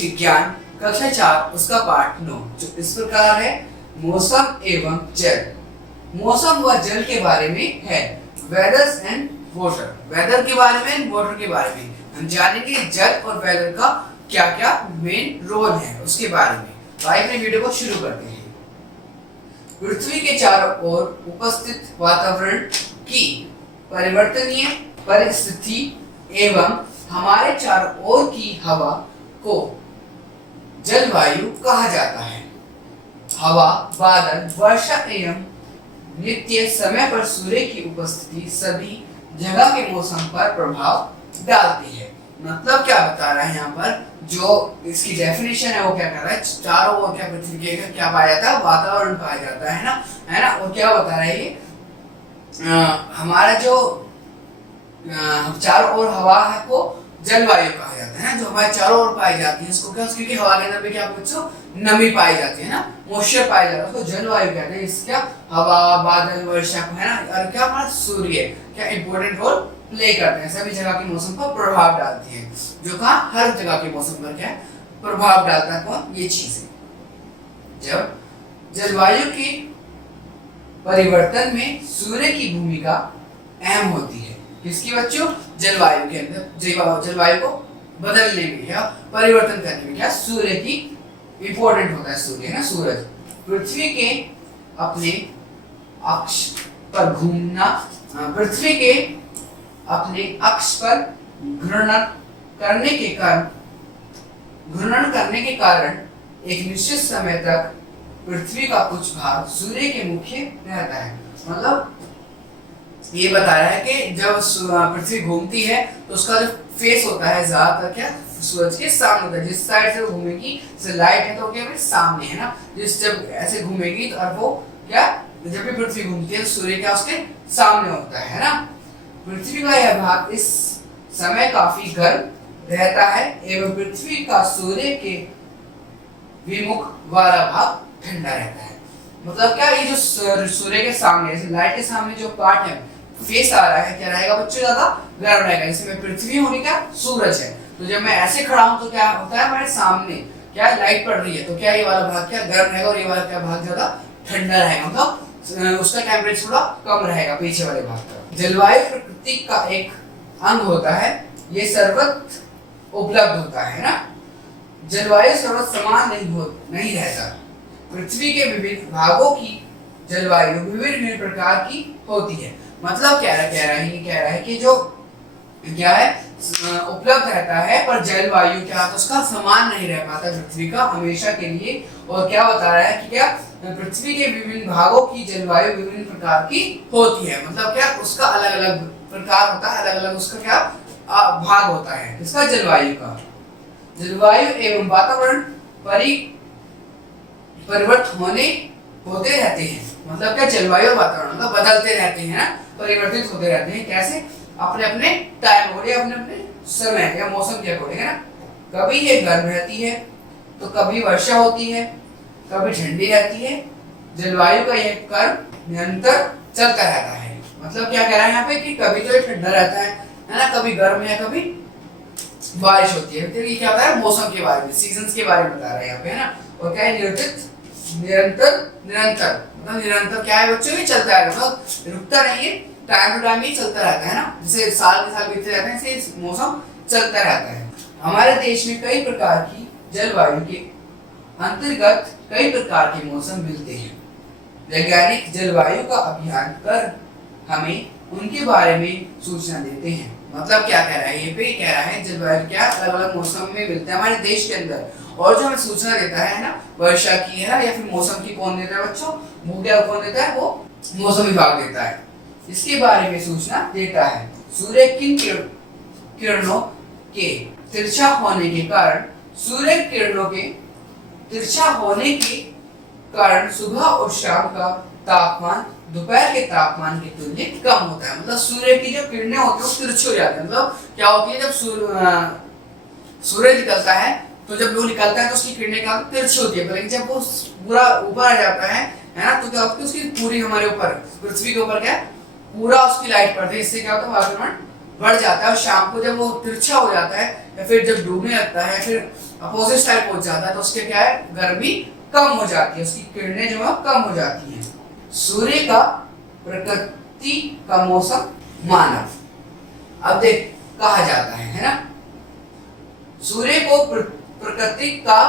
विज्ञान कक्षा 4 उसका पाठ 9 जो इस प्रकार है। मौसम एवं जल। मौसम व जल के बारे में है। वेदर्स एंड वाटर। वेदर के बारे में, वाटर के बारे में हम जानेंगे। जल और वेदर का क्या क्या मेन रोल है उसके बारे में। तो आइए अपने वीडियो को शुरू करते हैं। पृथ्वी के चारों ओर उपस्थित वातावरण की परिवर्तनीय परिस्थिति एवं हमारे चारों ओर की हवा को जलवायु कहा जाता है। हवा, बादल, वर्षा एवं नित्य समय पर सूर्य की उपस्थिति सभी जगह के मौसम पर प्रभाव डालती है। मतलब क्या बता रहा है यहाँ पर, जो इसकी डेफिनेशन है वो क्या कर रहा है, चारों ओर क्या पृथ्वी के क्या पाया जाता है, वातावरण पाया जाता है ना, और क्या बता रहा है ये हमारा जो चारों ओर हवा है को जलवायु कहा जाता है ना, जो हमारे चारों ओर पाई जाती है उसको क्या, क्योंकि हवा के अंदर भी क्या बच्चों नमी पाई जाती है ना, मॉइस्चर पाया जाता है, उसको जलवायु कहते हैं। इसका हवा, बादल, वर्षा को है ना, और क्या हमारा सूर्य क्या इंपॉर्टेंट रोल प्ले करते हैं, सभी जगह के मौसम पर प्रभाव डालती है। जो कहा हर जगह के मौसम पर क्या प्रभाव डालता है, कौन, ये चीजें। जब जलवायु के परिवर्तन में सूर्य की भूमिका अहम होती है। किसकी बच्चों, जलवायु के अंदर, जलवायु को बदलने में या परिवर्तन करने में क्या सूर्य की इंपॉर्टेंट होता है। सूर्य है ना, सूरज पृथ्वी के अपने अक्ष पर घूमना, पृथ्वी के अपने अक्ष पर घूर्णन करने के कारण एक निश्चित समय तक पृथ्वी का कुछ भाग सूर्य के मुख्य रहता है। मतलब ये बता रहा है कि जब पृथ्वी घूमती है तो उसका जो फेस होता है ज्यादातर क्या सूरज के सामने होता है। जिस साइड से वो घूमेगी, जैसे लाइट है तो क्या सामने है ना, जिस जब ऐसे घूमेगी तो और वो क्या, जब भी पृथ्वी घूमती है तो सूर्य क्या उसके सामने होता है ना। पृथ्वी का यह भाग इस समय काफी गर्म रहता है एवं पृथ्वी का सूर्य के विमुख वाला भाग ठंडा रहता है। मतलब क्या, ये जो सूर्य के सामने, जैसे लाइट के सामने जो पार्ट है, फेस आ रहा है, क्या रहेगा बच्चों, ज्यादा गर्म रहेगा। इसमें पृथ्वी होगी क्या, सूरज है, तो जब मैं ऐसे खड़ा हूं तो क्या होता है, हमारे सामने क्या लाइट पड़ रही है, तो क्या ये वाला भाग क्या गर्म रहेगा और ये वाला क्या भाग ज्यादा ठंडा रहेगा, मतलब उसका टेम्परेचर थोड़ा कम रहेगा पीछे वाले भाग का। जलवायु प्रकृति का एक अंग होता है, ये सर्वत्र उपलब्ध होता है ना। जलवायु सर्वत्र समान नहीं रहता। पृथ्वी के विभिन्न भागों की जलवायु विभिन्न प्रकार की होती है। मतलब कह रहा है कि जो क्या है उपलब्ध रहता है, पर जलवायु क्या तो उसका समान नहीं रह पाता पृथ्वी का हमेशा के लिए। और क्या बता रहा है कि क्या पृथ्वी के विभिन्न भागों की जलवायु विभिन्न प्रकार की होती है। मतलब क्या उसका अलग अलग प्रकार होता है, अलग अलग उसका क्या भाग होता है, इसका जलवायु का। जलवायु एवं वातावरण परिवर्तन होते रहते हैं। मतलब क्या, जलवायु और वातावरण मतलब बदलते रहते हैं ना, परिवर्तित होते रहते हैं। कैसे, अपने अपने टाइम हो रही है, अपने अपने समय या मौसम के अकॉर्डिंग है ना। कभी ये गर्म रहती है तो कभी वर्षा होती है, कभी ठंडी रहती है। जलवायु का यह क्रम निरंतर चलता रहता है। मतलब क्या कह रहा है यहाँ पे कि कभी तो ये ठंडा रहता है ना, कभी गर्म है, कभी बारिश होती है। तो ये क्या बता रहा है, मौसम के बारे में, सीजन्स के बारे में बता रहा है यहाँ पे है ना। और क्या है, निरंतर मतलब निरंतर क्या है बच्चों, ये चलता है, मतलब रुकता नहीं है, टाइम टू टाइम ही चलता रहता है ना। जैसे साल के साल बीतते रहते हैं, ऐसे मौसम चलता रहता है। हमारे देश में कई प्रकार की जलवायु के अंतर्गत कई प्रकार के मौसम मिलते हैं। वैज्ञानिक जलवायु का अध्ययन कर हमें उनके बारे में सूचना देते हैं। मतलब क्या कह रहा है, ये पे कह रहा है जलवायु क्या अलग अलग मौसम में मिलते हैं हमारे देश के अंदर, और जो हमें सूचना देता है ना वर्षा की है ना, या फिर मौसम की कौन देता है बच्चों, वो क्या कौन देता है, वो मौसम विभाग देता है। इसके बारे में सूचना देता है। सूर्य की किरणों के तिरछा होने के कारण, सूर्य किरणों के तिरछा होने के कारण सुबह और शाम का तापमान दोपहर के तापमान की तुलना कम होता है। मतलब सूर्य की जो किरणें होती है वो तिरछी हो जाती है। मतलब क्या होती है, जब सूर्य निकलता है तो जब वो निकलता है तो उसकी किरणें क्या तिरछी होती है, लेकिन जब वो पूरा ऊपर आ जाता है ना, तो क्या होता है उसकी पूरी हमारे ऊपर पृथ्वी के ऊपर क्या पूरा उसकी लाइट पड़ती है। इससे क्या होता है, वातावरण बढ़ जाता है। और शाम को जब वो तिरछा हो जाता है या फिर जब डूबने लगता है, फिर अपोजिट साइड पहुंच जाता है तो उसके क्या है, गर्मी कम हो जाती है, उसकी किरणें जो है कम हो जाती हैं। सूर्य का प्रकृति का मौसम मानव। अब देख कहा जाता है ना, सूर्य को प्रकृति का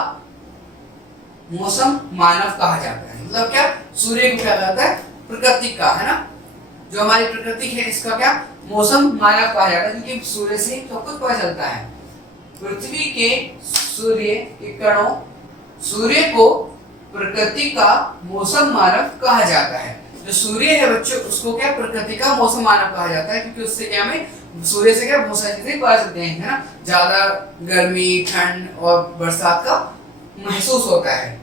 मौसम मानव कहा जाता है। मतलब क्या, सूर्य को क्या कहता है, प्रकृति का, है ना, जो हमारी प्रकृति है इसका क्या मौसम मानव कहा जाता है, क्योंकि सूर्य से सब कुछ पता चलता है। पृथ्वी के सूर्य के किरणों, सूर्य को प्रकृति का मौसम मानव कहा जाता है। जो सूर्य है बच्चों उसको क्या प्रकृति का मौसम मानव कहा जाता है, क्योंकि उससे क्या हमें सूर्य से क्या बहुत सारी चीजें पता चलती हैं, है ना, ज्यादा गर्मी, ठंड और बरसात का महसूस होता है।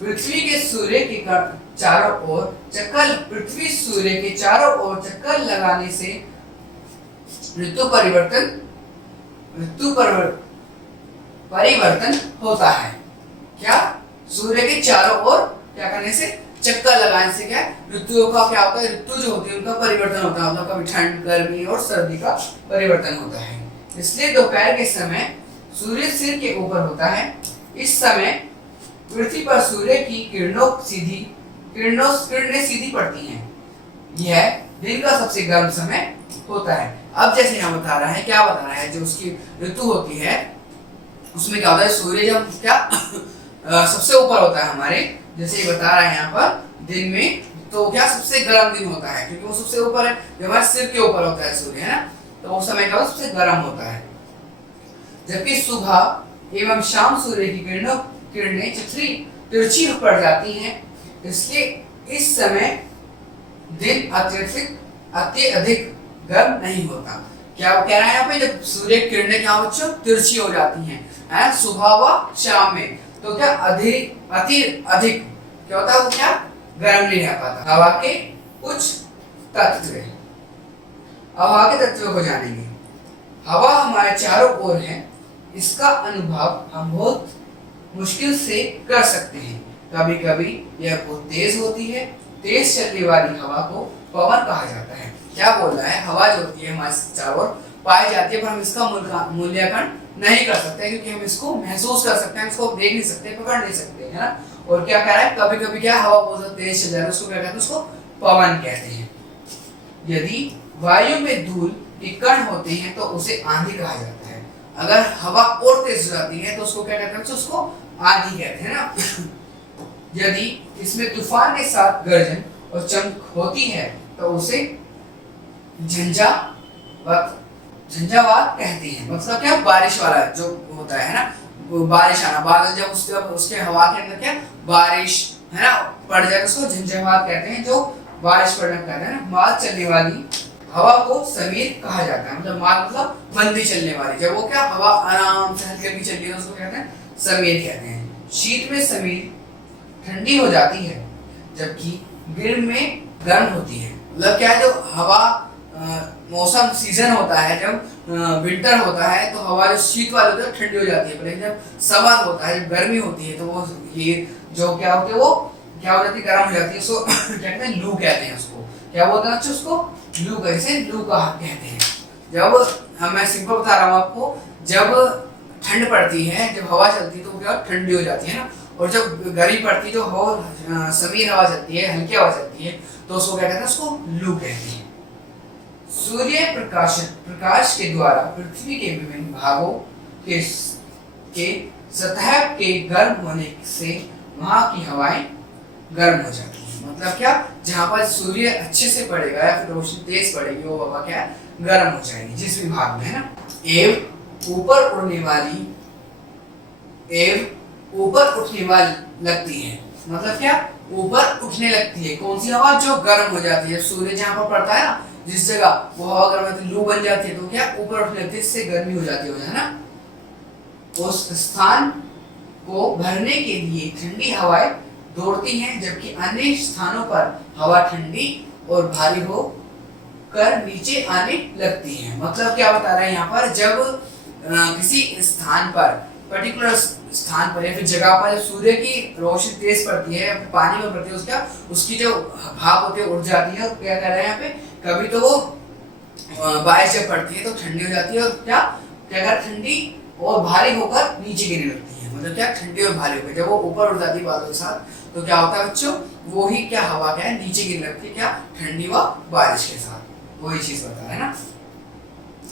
पृथ्वी के सूर्य के चारों ओर चक्कर, पृथ्वी सूर्य के चारों ओर चक्कर लगाने से ऋतु परिवर्तन होता है। क्या, सूर्य के चारों ओर क्या करने से, चक्कर लगाने से क्या ऋतुओं का क्या होता है, ऋतु जो होती है उनका परिवर्तन होता है। मतलब कभी ठंड, गर्मी और सर्दी का परिवर्तन होता है। इसलिए दोपहर के समय सूर्य सिर के ऊपर होता है। इस समय पृथ्वी पर सूर्य की किरणें सीधी पड़ती हैं। यह दिन का सबसे गर्म समय होता है। अब जैसे यहाँ बता रहा है, क्या बता रहा है, जो उसकी ऋतु होती है उसमें क्या होता है, सूर्य जब क्या सबसे ऊपर होता है हमारे, जैसे ये बता रहा है यहाँ पर दिन में, तो क्या सबसे गर्म दिन होता है, क्योंकि वो सबसे ऊपर है, जो हमारे सिर के ऊपर होता है सूर्य, है ना, तो उस समय क्या सबसे गर्म होता है। जबकि सुबह एवं शाम सूर्य की किरणें तिरछी पड़ जाती हैं, इसलिए इस समय दिन अत्यधिक गर्म नहीं होता। क्या वो कह रहा है यहाँ पे, जब सूर्य किरणें क्या बच्चों तिरछी हो जाती हैं सुबह व शाम में, तो क्या अधिक क्या होता है, वो क्या गर्म नहीं रह पाता। हवा के कुछ तत्व, हवा के तत्वों को जानेंगे। हवा हमारे चारों ओर है, इसका अनुभव हम बहुत मुश्किल से कर सकते हैं। कभी कभी यह बहुत तेज होती है। तेज चलने वाली हवा को पवन कहा जाता है। क्या बोल रहा है, हवा जो होती है हमारे चारों ओर पाई जाती है, पर हम इसका मूल्यांकन नहीं कर सकते, क्योंकि हम इसको महसूस कर सकते हैं, इसको देख नहीं सकते, पकड़ नहीं सकते, है ना। और क्या कह रहा है, कभी कभी क्या हवा बहुत तेज चल जाती है, उसको क्या कहते हैं, उसको पवन कहते हैं। यदि वायु में धूल के कण होते हैं तो उसे आंधी कहा जाता है। अगर हवा और तेज हो जाती है तो उसको क्या कहते हैं, उसको आंधी कहते हैं ना। यदि इसमें तूफान के साथ गर्जन और चमक होती है तो उसे झंझावात कहते हैं। मतलब क्या, बारिश वाला जो होता है ना, बारिश आना, बादल जब उसके हवा के अंदर क्या बारिश, है ना, पड़ जाए तो उसको झंझावात कहते हैं, जो बारिश पड़ना कहते हैं ना। माल चलने वाली हवा को समीर कहा जाता है। मतलब माल मतलब मंदी चलने वाली, जब वो क्या हवा आराम से हल्की हल्की चल रही है उसको कहते हैं समीर कहते हैं। शीत में समीर ठंडी हो जाती है, जबकि गिर में गर्म होती है। मतलब क्या है, जो हवा मौसम सीजन होता है, जब विंटर होता है तो हवा जो शीत वाली होती है ठंडी हो जाती है, लेकिन जब समर होता है, जब गर्मी होती है, तो वो ये जो क्या होती है, वो क्या हो जाती है, गर्म हो जाती है। उसको क्या कहते हैं, लू कहते हैं। उसको क्या बोलते हैं बच्चों, उसको लू, कैसे लू का कहते हैं। जब मैं सिंपल बता रहा हूँ आपको, जब ठंड पड़ती है, जब हवा चलती है तो क्या ठंडी हो जाती है ना, और जब गर्मी पड़ती है, जो हवा समीर हवा चलती है, हल्की हवा चलती है, तो उसको क्या कहते हैं, उसको लू कहते हैं। सूर्य प्रकाश के द्वारा पृथ्वी के विभिन्न भागों के सतह के गर्म होने से वहां की हवाएं गर्म हो जाती है। मतलब क्या, जहां पर सूर्य अच्छे से पड़ेगा या फिर रोशनी तेज पड़ेगी, वो हवा क्या गर्म हो जाएगी, जिस भी भाग में, है ना। एवं ऊपर उठने वाली लगती है। मतलब क्या, ऊपर उठने लगती है। कौन सी हवा, जो गर्म हो जाती है। सूर्य जहां पर पड़ता है ना, जिस जगह वो हवा गर्म होती है, लू बन जाती है, तो क्या ऊपर उठने लगती है, इससे गर्मी हो जाती है ना। उस स्थान को भरने के लिए ठंडी हवाएं दौड़ती हैं, जबकि अन्य स्थानों पर हवा ठंडी और भारी हो कर नीचे आने लगती है। मतलब क्या बता रहा है यहाँ पर, जब किसी स्थान पर, पर्टिकुलर स्थान पर या फिर जगह पर सूर्य की रोशनी तेज पड़ती है, पानी में पड़ती है, उसकी जो भाप होती है उड़ जाती है। और क्या कह रहा है यहाँ पे, कभी तो वो बारिश जब पड़ती है तो ठंडी हो जाती है, और क्या क्या ठंडी और भारी होकर नीचे गिरने लगती है। मतलब क्या, ठंडी और भारी हो गई। जब वो ऊपर उड़ जाती है बादल के साथ तो क्या होता है बच्चों, वो ही क्या हवा क्या है नीचे गिरने लगती है, क्या, ठंडी व बारिश के साथ। वही चीज बता रहा है ना।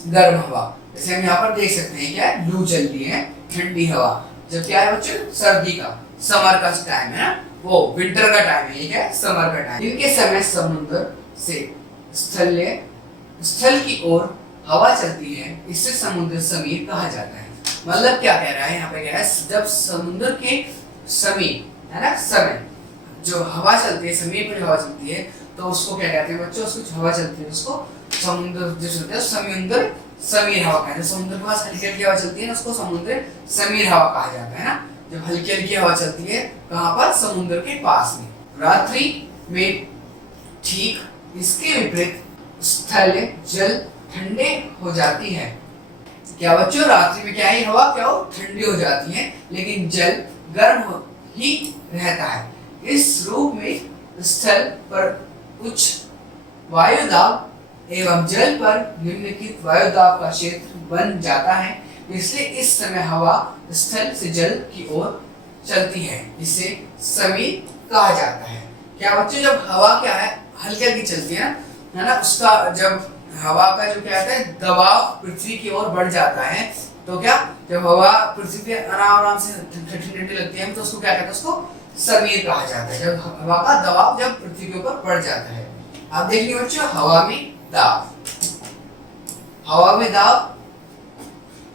गर्म हवा, जैसे हम यहाँ पर देख सकते हैं क्या है, लू चल रही है, ठंडी हवा। जब क्या है बच्चों, सर्दी का, समर का टाइम है ना, वो विंटर का टाइम है, ये क्या है, समर का टाइम। दिन के समय समुद्र से स्थल की ओर हवा चलती है, इससे समुद्र समीर कहा जाता है। मतलब क्या कह रहा है यहाँ पे, क्या है, जब समुद्र के समीर है ना, समय जो हवा चलती है, समीर पर हवा चलती है, तो उसको क्या कहते हैं बच्चों, उसको हवा चलती है उसको समुद्र जो चलते हैं समुद्र समीर हवा कहते हैं। समुद्र के पास हल्की हल्की हवा चलती है ना, उसको समुद्र समीर हवा कहा जाता है ना। जब हल्की हल्की हवा चलती है कहाँ पर, समुद्र के पास में। रात्रि में ठीक इसके विपरीत स्थल जल ठंडे हो जाती है। क्या बच्चों, रात्रि में क्या है, हवा क्या हो, ठंडी हो जाती है, लेकिन जल गर्म ही रहता है। इस रूप में स्थल पर उच्च वायुदाब एवं जल पर निम्नलिखित वायुदाब का क्षेत्र बन जाता है। इसलिए इस समय हवा स्थल से जल की ओर चलती है, इसे समीर कहा जाता है। क्या बच्चों, जब हवा क्या है हल्की हल्की चलती है ना, उसका जब हवा का जो क्या होता है दबाव पृथ्वी की ओर बढ़ जाता है, तो क्या, जब हवा पृथ्वी पे आराम से ठंडी ठंडी लगती है तो उसको क्या कहते हैं, उसको समीर कहा जाता है। जब हवा का दबाव जब पृथ्वी के ऊपर बढ़ जाता है। अब देखिए बच्चों, हवा में दाब, हवा में दाब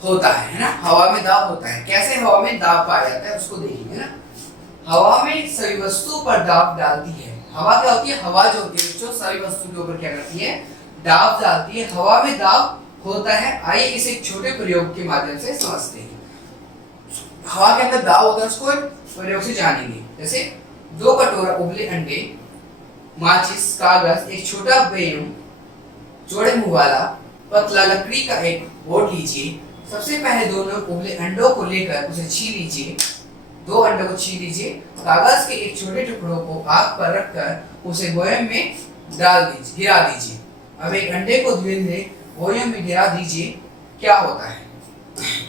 होता है ना, हवा में दाब होता है। कैसे हवा में दाब पाया जाता है उसको देखिए ना। हवा में सभी वस्तु पर दाब डालती है। हवा क्या होती है, हवा जो होती है बच्चों सभी वस्तु के ऊपर क्या करती है, दाब डालती है। हवा में दाब होता है। आइए इसे एक छोटे प्रयोग के माध्यम से समझते हैं। हवा के अंदर दाब होता है, उसको एक प्रयोग से जानेंगे। जैसे 2 कटोरा उबले अंडे, माचिस, कागज, एक छोटा बेयम, चौड़े मुंह वाला पतला लकड़ी का एक बोर्ड लीजिए। सबसे पहले दोनों उबले अंडों को लेकर उसे छील लीजिए। 2 अंडों को छील लीजिए। कागज के एक छोटे टुकड़ों को आग पर रखकर उसे बोयम में गिरा दीजिए। अब एक अंडे को धीरे धीरे बोयम में गिरा दीजिए। क्या होता है,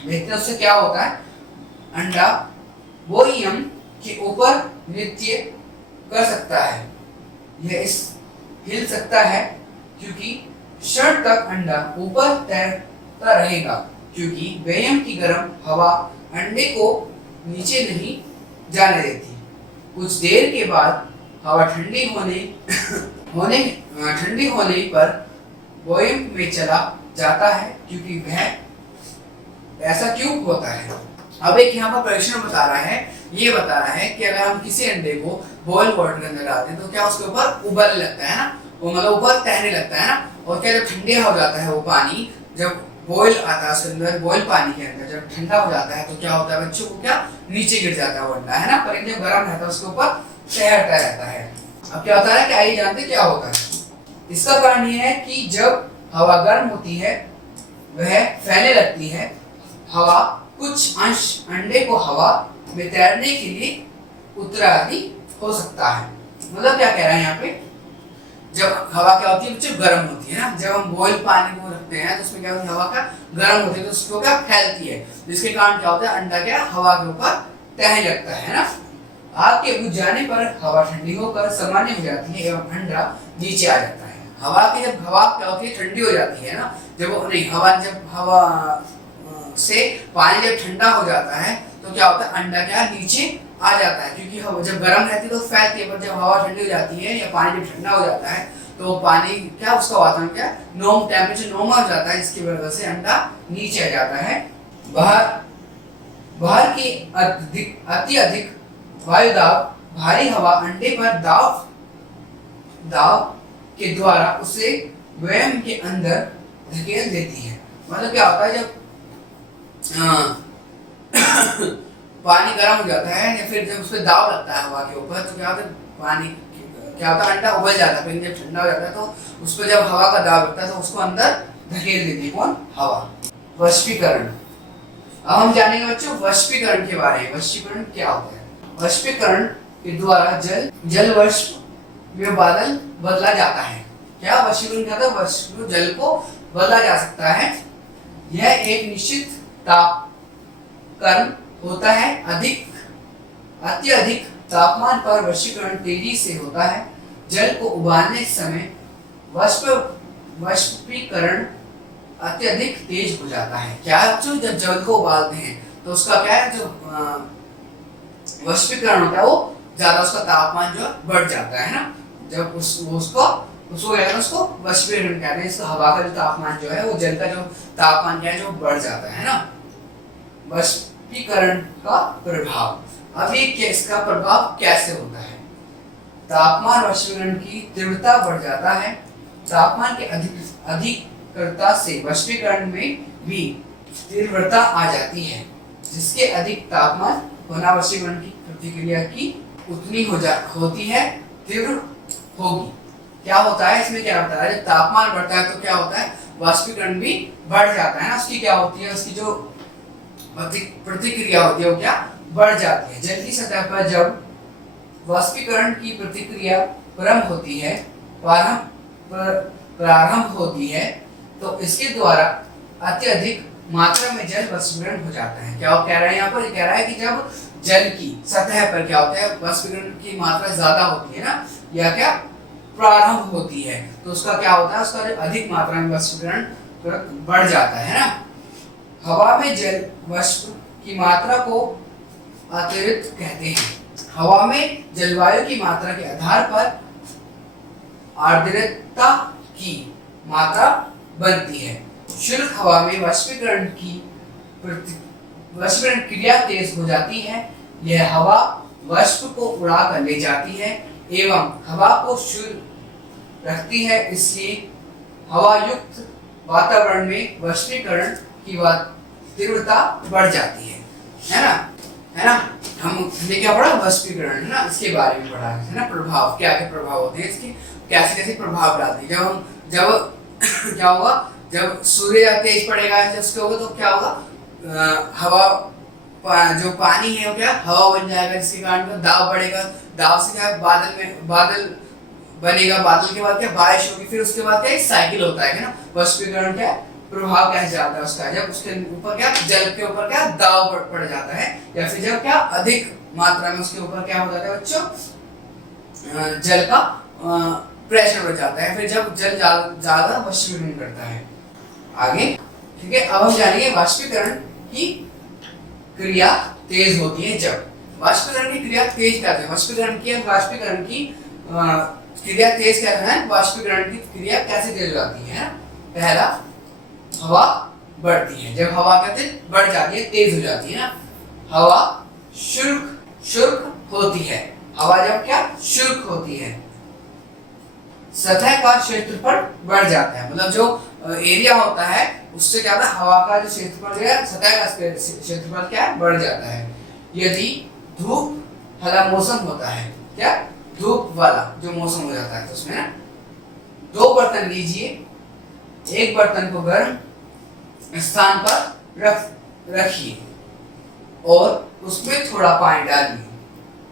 देखते हैं उससे क्या होता है। अंडा बोयम के ऊपर नृत्य कर सकता है, यह हिल सकता है, क्योंकि क्षण तक अंडा ऊपर तैरता रहेगा, क्योंकि बोयम की गर्म हवा अंडे को नीचे नहीं जाने देती। कुछ देर के बाद हवा ठंडी होने पर बोयम में चला जाता है, क्योंकि वह ऐसा क्यों होता है। अब एक यहाँ पर परीक्षण बता रहा है, ये बता रहा है कि अगर हम किसी अंडे को बॉइल वाटर के अंदर डालते हैं तो क्या उसके ऊपर उबलने लगता है ना, वो मतलब ऊपर तैरने लगता है ना। और क्या, जब ठंडा हो जाता है वो पानी, जब बॉइल आता है उसके अंदर, बॉइल पानी के अंदर जब ठंडा हो जाता है तो क्या होता है बच्चों को, क्या, नीचे गिर जाता है वो अंडा, है ना। पर जब गर्म रहता है उसके ऊपर तैरता रहता है। अब क्या होता है कि आइए जानते क्या होता है। इसका कारण ये है कि जब हवा गर्म होती है वह फैलने लगती है। हवा कुछ अंश अंडे को हवा में तैरने के लिए उत्तरदायी हो सकता है। मतलब क्या कह रहा है यहाँ पे, जब हवा क्या होती है बच्चों, गर्म होती है ना। जब हम बॉइल पानी को रखते हैं तो उसमें क्या होती है, हवा का गर्म होती है तो उसको क्या फैलती है, जिसके कारण क्या होता है, अंडा क्या हवा के ऊपर तैरने लगता है ना। आग के बुझ जाने पर हवा ठंडी होकर सामान्य हो जाती है एवं अंडा नीचे आ जाता है। जब हवा क्या होती है, ठंडी हो जाती है ना, जब हवा से पानी जब ठंडा हो जाता है तो क्या होता है, अंडा क्या नीचे आ जाता है, क्योंकि हवा जब गर्म रहती है तो फैलती है, पर जब हवा ठंडी हो जाती है या पानी जब ठंडा हो जाता है तो पानी क्या, उसका वातावरण क्या, टेम्परेचर नॉर्मल हो जाता है, जिसकी वजह से अंडा नीचे आ जाता है। बाहर की अत्यधिक वायुदाब भारी हवा अंडे पर दाब के द्वारा उसे बोयम के अंदर धकेल देती है। मतलब क्या होता है, जब पानी गर्म हो जाता है या फिर जब उस पर दाब लगता है हवा के ऊपर तो क्या होता है, पानी क्या होता है, अंडा उबल जाता है। फिर जब ठंडा हो जाता है तो उस पर जब हवा का दाब लगता है तो उसको अंदर धकेल देती है कौन, हवा। वाष्पीकरण, अब हम जानेंगे बच्चों वाष्पीकरण के बारे में। वाष्पीकरण क्या होता है। वाष्पीकरण के द्वारा जल वाष्प में बादल बदला जाता है। क्या वाष्पीकरण क्या होता है, जल को बदला जा सकता है। यह एक निश्चित ताप कर्म होता है अत्यधिक तापमान पर वशीकरण तेजी से होता है। जल को उबालने समय वाष्पीकरण अत्यधिक तेज हो जाता है। क्या जो जब जल को उबालते हैं तो उसका क्या है, जो वाष्पीकरण होता है वो ज्यादा, उसका तापमान जो बढ़ जाता है ना। जब उसको वाष्पीकरण कहते हैं। इसका हवा का जो तापमान जो है वो जल का जो तापमान क्या है जो बढ़ जाता है ना। वाष्पीकरण का प्रभाव, अब ये इसका प्रभाव कैसे होता है। तापमान वाष्पीकरण की तीव्रता बढ़ जाता है। तापमान के अधिकता से वाष्पीकरण में भी तीव्रता आ जाती है। जिसके अधिक तापमान होना वाष्पीकरण की प्रतिक्रिया की उतनी होती है, तीव्र होगी। क्या होता है इसमें, क्या होता है, जब तापमान बढ़ता है तो क्या होता है, वाष्पीकरण भी बढ़ जाता है ना। उसकी क्या होती है, उसकी जो प्रतिक्रिया होती है वो क्या बढ़ जाती है। जल की सतह पर जब वाष्पीकरण की प्रतिक्रिया प्रारंभ होती है तो इसके द्वारा अत्यधिक मात्रा में जल वाष्पीकरण हो जाता है। क्या कह रहा है यहाँ पर, कह रहा है कि जब जल की सतह पर क्या होता है, वाष्पीकरण की मात्रा ज्यादा होती है ना, या क्या प्रारंभ होती है, तो उसका क्या होता है, उसका जो अधिक मात्रा में वाष्पीकरण बढ़ जाता है ना। हवा में जल वाष्प की मात्रा को अतिरिक्त कहते हैं। हवा में जलवायु की मात्रा के आधार पर आर्द्रता की मात्रा बनती है। शुष्क हवा में वाष्पीकरण क्रिया तेज हो जाती है। यह हवा वाष्प को उड़ा कर ले जाती है एवं हवा को शुष्क रखती है। इसलिए हवा युक्त वातावरण में वाष्पीकरण की तीव्रता बढ़ जाती है ना, है ना। हमने क्या पढ़ा, वाष्पीकरण, है ना, इसके बारे में पढ़ा है ना। प्रभाव, क्या क्या प्रभाव होते हैं इसके, कैसे कैसे प्रभाव डालते हैं। जब क्या होगा, जब सूर्य तेज पड़ेगा जब होगा तो क्या होगा, हवा जो पानी है वो क्या हवा बन जाएगा, जिसके कारण दाब बढ़ेगा। दाब से क्या बादल बनेगा, बादल के बाद क्या बारिश होगी, फिर उसके बाद क्या साइकिल होता है ना। वाष्पीकरण क्या प्रभाव क्या जाता है उसका, जब उसके ऊपर क्या जल के ऊपर क्या दाब पड़ जाता है, या फिर जब क्या अधिक मात्रा में उसके ऊपर क्या हो जाता है बच्चों, जल का प्रेशर बढ़ जाता है। फिर जब जल ज्यादा वाष्पीकरण करता है। आगे ठीक है, अब हम जानेंगे वाष्पीकरण की क्रिया तेज होती है जब। वाष्पीकरण की क्रिया तेज क्या है, वाष्पीकरण की क्रिया तेज क्या है, वाष्पीकरण की क्रिया कैसे तेज हो जाती है। पहला, हवा बढ़ती है। जब हवा क्या बढ़ जाती है, तेज हो जाती है ना, हवा शुष्क होती है। हवा जब क्या शुष्क होती है, सतह का क्षेत्रफल बढ़ जाता है। मतलब जो एरिया होता है उससे क्या होता है, हवा का जो क्षेत्रफल है, सतह का क्षेत्रफल क्या बढ़ जाता है। यदि धूप वाला मौसम होता है, क्या धूप वाला जो मौसम हो जाता है, तो उसमें ना 2 बर्तन लीजिए। एक बर्तन को गर्म स्थान पर रखिए और उसमें थोड़ा पानी डालिए।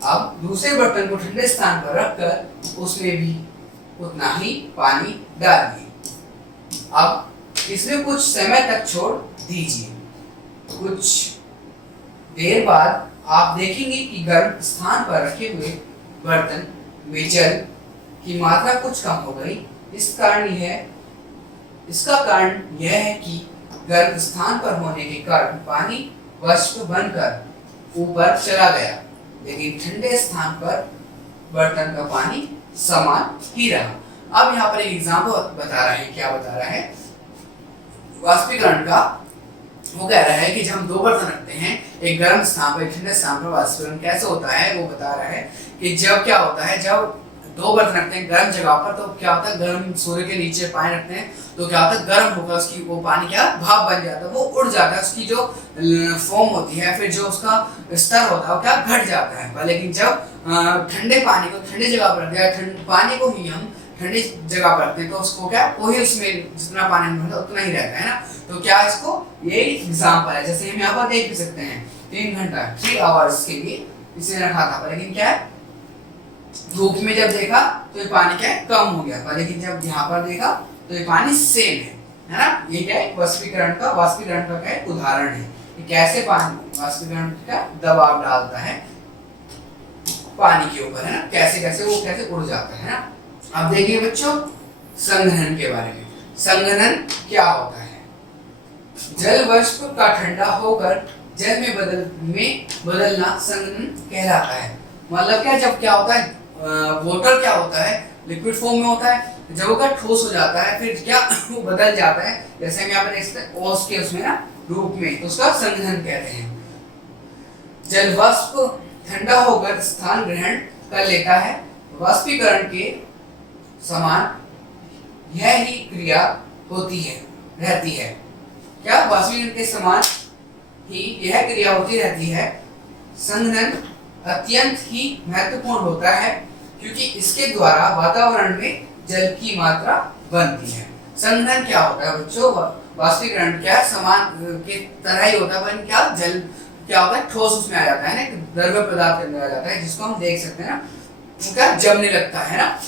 अब दूसरे बर्तन को ठंडे स्थान पर रखकर उसमें भी उतना ही पानी डालिए। अब इसमें कुछ समय तक छोड़ दीजिए। कुछ देर बाद आप देखेंगे कि गर्म स्थान पर रखे हुए बर्तन में जल की मात्रा कुछ कम हो गई। इसका कारण यह है कि गर्म स्थान पर होने के कारण पानी वाष्प बनकर ऊपर चला गया, लेकिन ठंडे स्थान पर बर्तन का पानी समान ही रहा। अब यहाँ पर एक एग्जाम्पल बता रहा है, क्या बता रहा है वाष्पीकरण का। वो कह रहा है कि जब हम 2 बर्तन रखते हैं, एक गर्म स्थान पर एक ठंडे स्थान पर, वाष्पीकरण कैसे होता है वो बता रहा है कि जब क्या होता है, जब 2 बर्तन रखते हैं गर्म जगह पर, तो क्या होता है, गर्म सूर्य के नीचे पानी रखते हैं तो क्या होता है, गर्म होकर उसकी वो पानी क्या भाप बन जाता है, वो उड़ जाता है। उसकी जो फोम होती है, फिर जो उसका स्तर होता है वो क्या घट जाता है। लेकिन जब ठंडे पानी को ठंडी जगह पर रख दिया, पानी को ही हम ठंडी जगह पर रखते हैं तो उसको क्या वही उसमें जितना पानी होता है उतना ही रहता है ना। तो क्या इसको ये एग्जाम्पल है, जैसे हम यहाँ पर देख भी सकते हैं 3 घंटा 3 आवर्स के लिए इसे रखा था, लेकिन क्या है धूप में जब देखा तो ये पानी क्या है कम हो गया, लेकिन जब यहाँ पर देखा तो ये पानी सेम है ना। ये क्या है वाष्पीकरण का क्या है उदाहरण है। कि कैसे पानी वाष्पीकरण का दबाव डालता है पानी के ऊपर, है ना, कैसे कैसे वो कैसे उड़ जाता है ना। अब देखिए बच्चों संघनन के बारे में। संघनन क्या होता है? जल वाष्प का ठंडा होकर जल में बदलना संघनन कहलाता है। मतलब क्या, जब क्या होता है वाटर क्या होता है लिक्विड फॉर्म में होता है, जब वो ठोस हो जाता है फिर क्या वो बदल जाता है, जैसे हम यहाँ पर देख सकते हैं ओस के उसमें ना रूप में, तो उसका संघनन कहते हैं। जल वाष्प ठंडा होकर स्थान ग्रहण कर लेता है। वाष्पीकरण के समान यह ही क्रिया होती है रहती है। क्या वाष्पीकरण के समान ही यह क्रिया होती रहती है। संघनन अत्यंत ही महत्वपूर्ण होता है क्योंकि इसके द्वारा वातावरण में जल की मात्रा बनती है। संघनन क्या होता है बच्चों? वाष्पीकरण क्या समान के तरह ही होता है, पर क्या जल क्या होता है ठोस उसमें आ जाता है ना, द्रव्य पदार्थ के अंदर आ जाता है, जिसको हम देख सकते हैं ना, उनका जमने लगता है ना,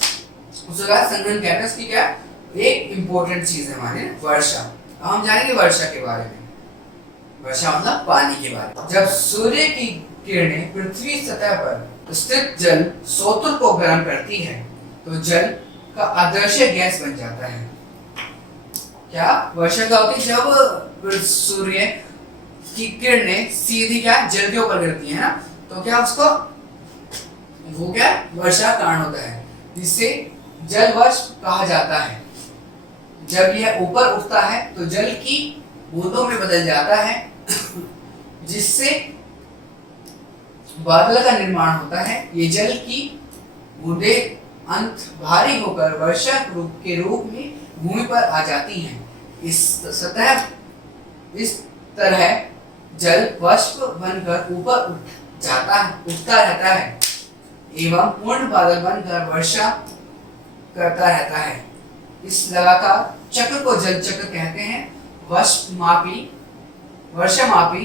उसके बाद संघनन कहते हैं। उसकी क्या एक इंपॉर्टेंट चीज है हमारे वर्षा। अब हम जानेंगे वर्षा के बारे में। वर्षा मतलब पानी के बारे में। जब सूर्य की किरणें पृथ्वी सतह पर स्थित जल स्रोत को गर्म करती है तो जल का अदृश्य गैस बन जाता है। क्या वर्षा का होती है? जब सूर्य की किरणें सीधी क्या जल के ऊपर गिरती है ना, तो क्या उसको वो क्या वर्षा कारण होता है, जिससे जल वाष्प कहा जाता है। जब यह ऊपर उठता है तो जल की बूंदों में बदल जाता है जिससे बादल का निर्माण होता है। ये जल की बूंदे अंत भारी होकर वर्षा के रूप में भूमि पर आ जाती हैं। इस तरह जल वाष्प बनकर ऊपर उठता रहता है एवं पूर्ण बादल बनकर वर्षा करता रहता है। इस लगातार चक्र को जल चक्र कहते हैं। वर्षा मापी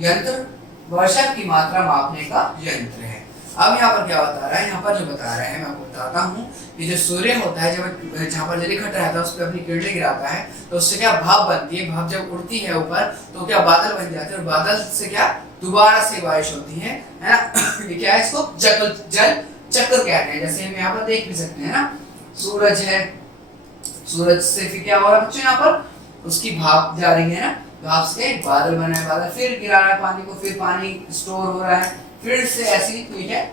यंत्र वर्षा की मात्रा मापने का यंत्र है। अब यहाँ पर क्या बता रहा है? यहाँ पर जो बता रहा है मैं आपको बताता हूँ कि जो सूर्य होता है, जब जहाँ पर जल इकट्ठा रहता है उस पर अपनी किरणें गिराता है तो उससे क्या भाप बनती है। भाप जब उड़ती है ऊपर तो क्या बादल बन जाते हैं, और बादल से क्या दोबारा से बारिश होती है ना। ये क्या है? इसको जल चक्र कहते हैं। जैसे हम यहाँ पर देख भी सकते हैं ना, सूरज है, सूरज से फिर क्या हो रहा है बच्चों, यहाँ पर उसकी भाप जा रही है ना, भाप से बादल बना है, बादल फिर गिरा रहा है पानी को, फिर पानी स्टोर हो रहा है, फिर से ऐसी ठीक है।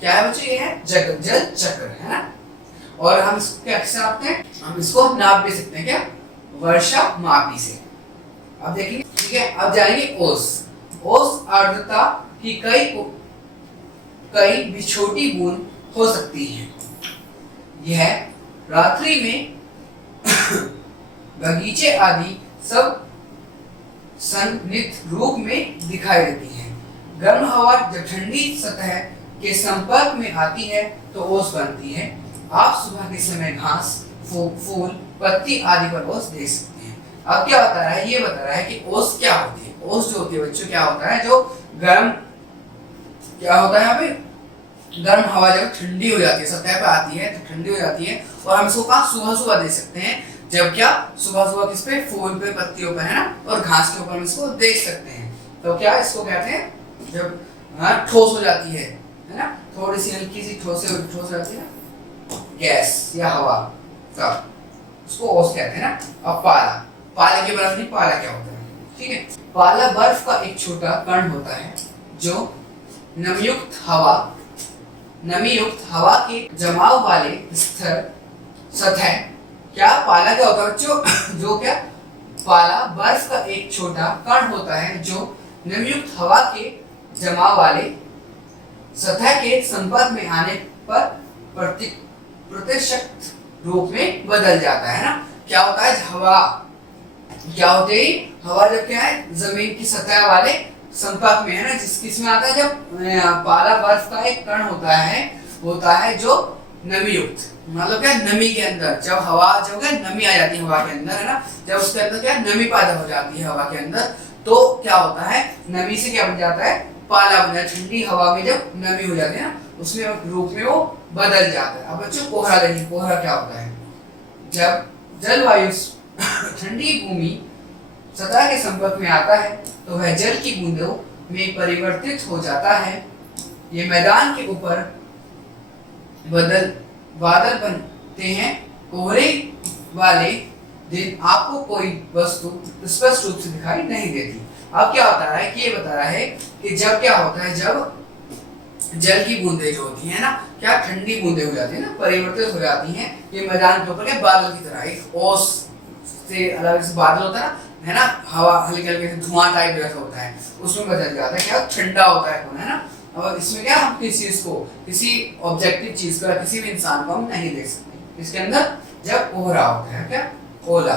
क्या है बच्चों? ये है जल चक्र, है ना। और हम इसको क्या नापते हैं? हम इसको नाप भी सकते हैं क्या? वर्षा मापी से। अब देखिए ठीक है। अब जाएंगे ओस। ओस आर्द्रता की कई भी छोटी बूंद हो सकती है। यह रात्रि में बगीचे आदि सब सन्निहित रूप में दिखाई देती है। गर्म हवा जब ठंडी सतह के संपर्क में आती है तो ओस बनती है। आप सुबह के समय घास, फूल, पत्ती आदि पर ओस देख सकते हैं। अब क्या बता रहा है? ये बता रहा है कि ओस क्या होती है। ओस जो होती है बच्चों क्या होता है? जो गर्म क्या होता है यहाँ पे, गर्म हवा जब ठंडी हो जाती है, सतह पे आती है तो ठंडी हो जाती है, और हम इसको कहाँ सुबह देख सकते हैं। जब क्या सुबह किस पे, फूल पे, पत्तियों पे, है ना, और घास के ऊपर हम इसको देख सकते हैं। तो क्या इसको कहते हैं? जब ठोस हो जाती है ना, थोड़ी सी हल्की सी ठोस हो जाती है गैस या हवा, तब उसको ओस कहते हैं ना। अब पाला के बराबर नहीं, पाला क्या होता है? ठीक है, पाला बर्फ का एक छोटा कण होता है जो नमीयुक्त हवा के जमाव वाले सतह। क्या पाला क्या होता है बच्चों? जो क्या पाला बर्फ का एक छोटा कण होता है जो नमीयुक्त हवा के जमाव वाले सतह के संपर्क में आने पर प्रतिशत रूप में बदल जाता है ना। क्या होता है? हवा क्या होती है? हवा जब क्या है जमीन की सतह वाले संपर्क में है ना, किसमें आता है? जब पाला बर्फ का एक कण होता है जो नमी युक्त, मतलब क्या नमी के अंदर जब हवा जो है नमी आ जाती है हवा के अंदर, है ना, जब उसके अंदर क्या नमी पैदा हो जाती है हवा के अंदर, तो क्या होता है? नमी से क्या बन जाता है? पाला बन जाता है। ठंडी हवा में जब नमी हो जाती है ना, उसमें रूप में वो बदल जाता है। अब बच्चों कोहरा देखिए, कोहरा क्या होता है? जब जलवायु ठंडी भूमि सतह के संपर्क में आता है तो वह जल की बूंदों में परिवर्तित हो जाता है। ये मैदान के ऊपर बादल बनते हैं। कोहरे वाले दिन आपको कोई वस्तु स्पष्ट रूप से दिखाई नहीं देती। अब क्या होता है कि ये बता रहा है कि जब क्या होता है, जब जल की बूंदें जो होती है ना, क्या ठंडी बूंदें हो जाती है ना, परिवर्तित हो जाती हैं। ये मैदान के ऊपर क्या बादल की तरह, एक ओस से अलग से बादल होता है ना, हवा हल्के हल्के धुआं टाइप जैसा होता है, उसमें बदल जाता है। क्या ठंडा होता है ना। और इसमें क्या हम किसी चीज को, किसी ऑब्जेक्टिव चीज को, किसी भी इंसान को हम नहीं देख सकते इसके अंदर जब कोहरा होता है। क्या ओला।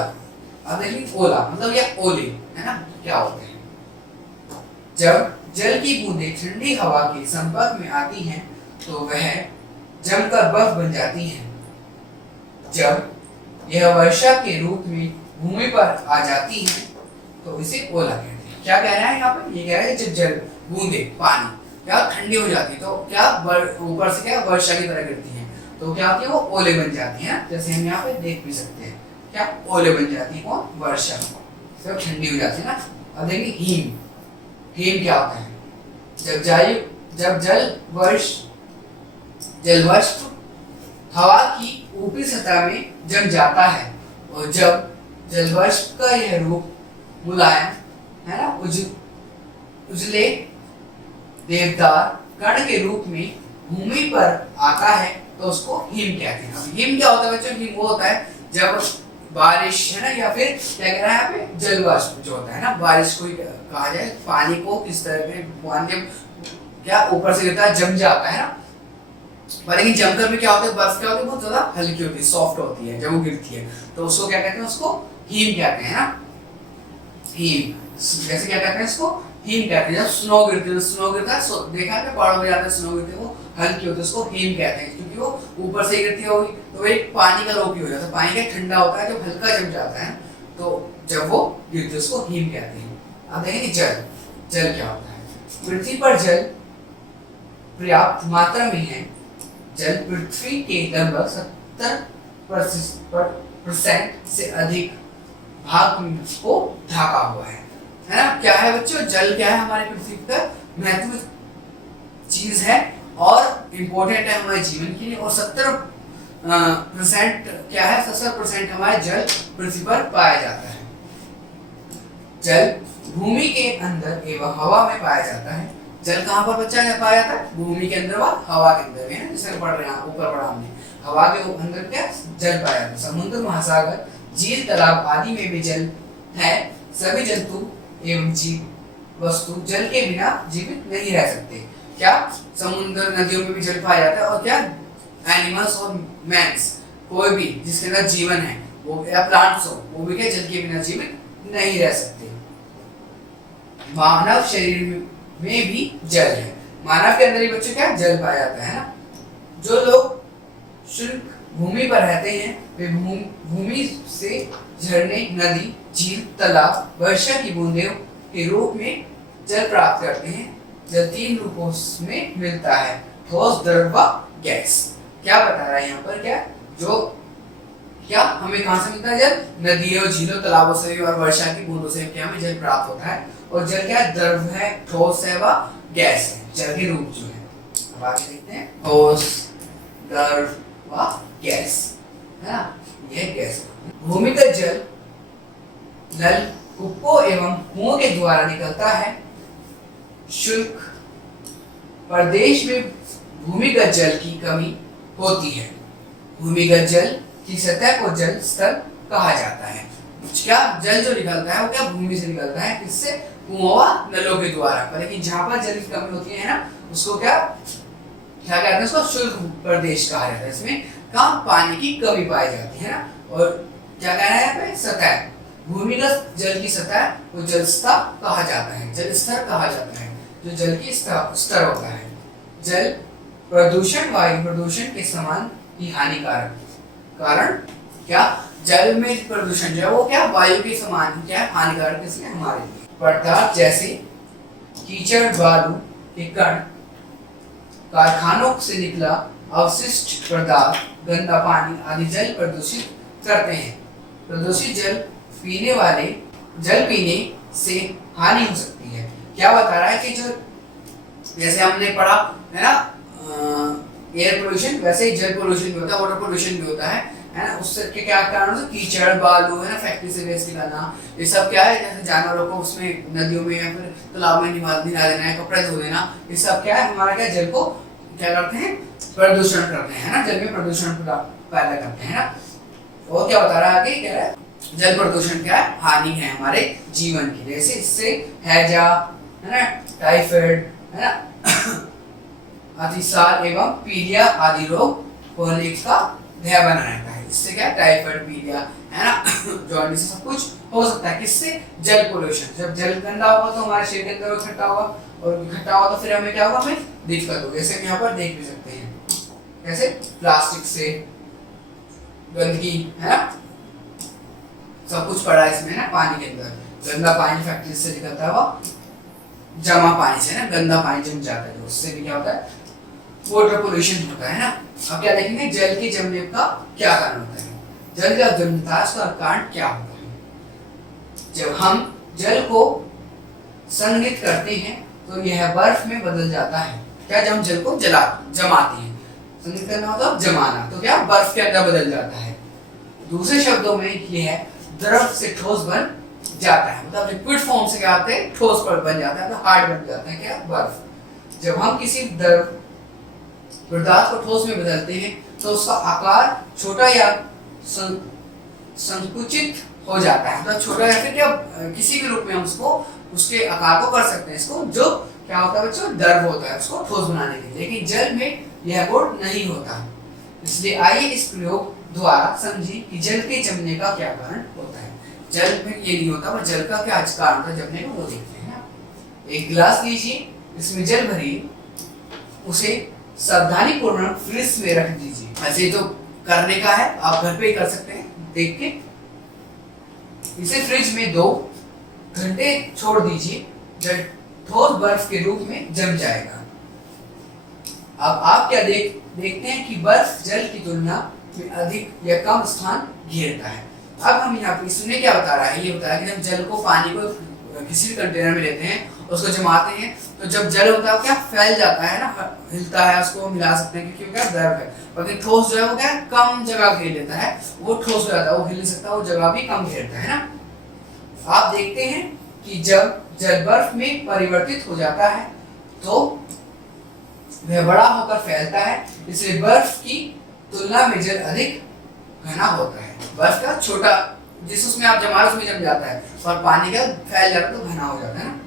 अब देखिए ओला मतलब या ओले है ना, क्या होते हैं। जब जल की बूंदें ठंडी हवा के संपर्क में आती हैं तो वह जमकर बर्फ बन जाती हैं। जब यह वर्षा के रूप में भूमि पर आ जाती है तो इसे ओला कहते हैं। क्या कह रहा है यहाँ पर, ये कह रहा है जब जल बूंदे पानी क्या ठंडी हो जाती है तो क्या ऊपर से क्या वर्षा की तरह गिरती है तो क्या होती है, वो ओले बन जाती है। जैसे हम यहाँ पे देख भी सकते हैं, क्या ओले बन जाती है, कौन, वर्षा, जब ठंडी हो जाती है ना। अब देखिए हिम। हिम क्या होता है, जब जलवाष्प हवा की ऊपरी सतह में जम जाता है और जब जलवाष्प का यह रूप मुलायम है ना, उजले देवदार कण के रूप में भूमि पर आता है तो उसको हिम कहते हैं। हिम क्या होता है बच्चों, हिम वो होता है जब बारिश है ना, या फिर क्या कह रहा है यहाँ पे जलवाष्प जो होता है ना, बारिश को कहा जाए, पानी को किस तरह के पानी क्या ऊपर से गिरता है, जम जाता है ना। पर लेकिन जमकर भी क्या होता है, बर्फ क्या होती है, बहुत ज्यादा हल्की होती है, सॉफ्ट होती है, जब वो गिरती है तो उसको क्या कहते हैं, उसको हिम कहते हैं ना। हिम जैसे क्या कहते हैं, इसको हिम कहते हैं। जब स्नो गिरती है, स्नो गिरता है, देखा है पहाड़ों में जाता है, स्नो गिरती है, वो हल्की होती है, उसको हिम कहते हैं क्योंकि वो ऊपर से गिरती होगी तो वो एक पानी का रूप ही हो जाता है। पानी का ठंडा होता है, जब हल्का जम जाता है तो जब वो गिरती है उसको हिम कहते हैं। अब देखेंगे जल। जल क्या होता है, पृथ्वी पर जल पर्याप्त मात्रा में है। जल पृथ्वी के लगभग 70% से अधिक भाग को ढका हुआ है ना। क्या है बच्चों, जल क्या है, हमारी पृथ्वी का महत्वपूर्ण चीज है और इम्पोर्टेंट है हमारे जीवन के लिए। और 70% क्या है, 70% हमारे जल पृथ्वी पर पाया जाता है। जल भूमि के अंदर एवं हवा में पाया जाता है। जल कहाँ पर बच्चा पाया जाता है, भूमि के अंदर व हवा के अंदर है, जिसमें पढ़ रहे हैं ऊपर पढ़ा हमने। हवा के अंदर क्या जल पाया जाता है। समुद्र, महासागर, झील, तालाब आदि में भी जल है। सभी जंतु एवं जीव वस्तु जल के बिना जीवित नहीं रह सकते। क्या समुद्र, नदियों में भी जल पाया जाता है। और क्या एनिमल्स और मैंस, कोई भी जिसके अंदर जीवन है, वो या प्लांट्स हो, वो भी क्या जल के बिना जीवित नहीं रह सकते। मानव शरीर में भी जल है। मानव के अंदर ही बच्चों क्या जल पाया जाता है ना। जो लोग शुष्क भूमि पर रहते हैं वे भूमि से झरने, नदी, झील, तालाब, वर्षा की बूंदों के रूप में जल प्राप्त करते हैं। जल 3 रूपों में मिलता है, ठोस, द्रव व गैस। क्या बता रहा है यहाँ पर, क्या जो क्या हमें कहाँ से मिलता है जल, नदियों, झीलों, तालाबों से और वर्षा की बूंदों से क्या हमें जल प्राप्त होता है। और जल क्या द्रव है, ठोस है व गैस है, जल के रूप जो है। अब आगे देखते हैं, ठोस, द्रव व गैस है ना, यह गैस। भूमिगत जल नल, कूपों एवं कुओं के द्वारा निकलता है। शुष्क प्रदेश में भूमिगत जल की कमी होती है। भूमिगत जल की सतह को जल स्तर कहा जाता है। क्या जल जो निकलता है वो क्या भूमि से निकलता है, किससे, कुओं व नलों के द्वारा। पर लेकिन जहाँ पर जल की कमी होती है ना, उसको क्या क्या कहते हैं, उसको शुष्क प्रदेश कहा जाता है। इसमें कहाँ पानी की कमी पाई जाती है ना। और क्या कहना है यहाँ पे, सतह, भूमिगत जल की सतह को जल स्तर कहा जाता है, जल स्तर कहा जाता है, जो जल की स्तर होता है। जल प्रदूषण वायु प्रदूषण के समान ही हानिकारक। कारण क्या, जल में प्रदूषण जो है वो क्या वायु के समान क्या हानिकारक, इसलिए हमारे लिए। पदार्थ जैसे कीचड़, बालू के कण, कारखानों से निकला अवशिष्ट पदार्थ, गंदा पानी आदि जल प्रदूषित करते हैं। प्रदूषित जल पीने वाले जल पीने से हानि हो सकती है। क्या बता रहा है कि जो जैसे हमने पढ़ा है ना एयर पोल्यूशन, वैसे ही जल पोल्यूशन भी होता है, वाटर पोल्यूशन भी होता है ना। उससे के क्या कारण से कीचड़ बालू है ना, फैक्ट्री से वेस्ट निकलना, ये सब क्या है, जैसे जानवरों को उसमें नदियों में या फिर तालाब में निकाल देना है, कपड़े धो देना, ये सब क्या है हमारा क्या जल को क्या करते हैं, प्रदूषण करते हैं ना, जल में प्रदूषण पैदा करते हैं ना। और क्या बता रहा है आगे, कह रहा है जल प्रदूषण क्या है, हानि है हमारे जीवन की। जैसे इससे हैजा है ना, टाइफाइड है ना, अतिसार एवं पीलिया आदि रोग होने का भय बना रहता है। इससे क्या टाइफाइड, पीलिया है ना, जॉन्डिस, सब कुछ हो सकता है। किससे? जल पोल्यूशन। जब जल गंदा होगा तो हमारे शरीर के अंदर इकट्ठा होगा, और इकट्ठा होगा तो फिर हमें क्या होगा, हमें दिक्कत होगी। जैसे यहाँ पर देख भी सकते हैं, कैसे प्लास्टिक से गंदगी है ना, सब कुछ पड़ा है इसमें ना, पानी के अंदर गंदा पानी फैक्ट्री से निकलता है, वो जमा पानी से ना, गंदा पानी जम जाता है, उससे भी क्या होता है, वाटर पोल्यूशन होता है ना। अब क्या देखेंगे, जल के जमने का क्या कारण होता है, जल जब जमता है उसका कारण क्या होता है। जब हम जल को संघनित करते हैं तो यह बर्फ में बदल जाता है। क्या, जब हम जल को जमाते हैं, संघनित करना होता है जमाना, तो क्या बर्फ के अंदर बदल जाता है। दूसरे शब्दों में यह द्रव से ठोस बन जाता है, मतलब लिक्विड फॉर्म से क्या आते हैं, ठोस पर बन जाता है, तो हार्ड बन जाता है क्या, बर्फ। जब हम किसी द्रव पदार्थ को ठोस में बदलते हैं तो उसका आकार छोटा या संकुचित हो जाता है, मतलब छोटा या फिर क्या किसी भी रूप में हम उसको उसके आकार को कर सकते हैं। इसको जो क्या होता है बच्चों, द्रव होता है उसको ठोस बनाने के लिए, लेकिन जल में यह गुण नहीं होता। इसलिए आइए इस प्रयोग द्वारा समझिए कि जल के जमने का क्या कारण होता है। जल में ये नहीं होता, पर जल का क्या कारण होता है जमने का, वो देखते हैं ना। एक गिलास लीजिए, इसमें जल भरिए, उसे सावधानी पूर्वक फ्रिज में रख दीजिए। ऐसे तो करने का है, आप घर पे ही कर सकते हैं देख के। इसे फ्रिज में 2 घंटे छोड़ दीजिए, जब ठोस बर्फ के रूप में जम जाएगा। अब आप क्या देखते हैं कि बर्फ जल की तुलना में अधिक या कम स्थान घेरता है। अब हम यहाँ पे इसमें क्या बता रहा है, ये बता रहा है कि जब जल को, पानी को किसी भी कंटेनर में लेते हैं, उसको जमाते हैं, तो जब जल होता है वो क्या फैल जाता है ना, हिलता है, उसको मिला सकते हैं क्योंकि क्या द्रव है। बाकी ठोस जो है वो क्या कम जगह घेर लेता है, वो ठोस हो जाता है, वो हिल नहीं सकता, वो जगह भी कम घेरता है ना। आप देखते हैं कि जब जल बर्फ में परिवर्तित हो जाता है तो वह बड़ा होकर फैलता है, इसलिए बर्फ की तुलना में जल अधिक घना होता है। बर्फ का छोटा, जिस उसमें आप जमा उसमें जम जाता है, और पानी का फैल जाता है तो घना हो जाता है ना।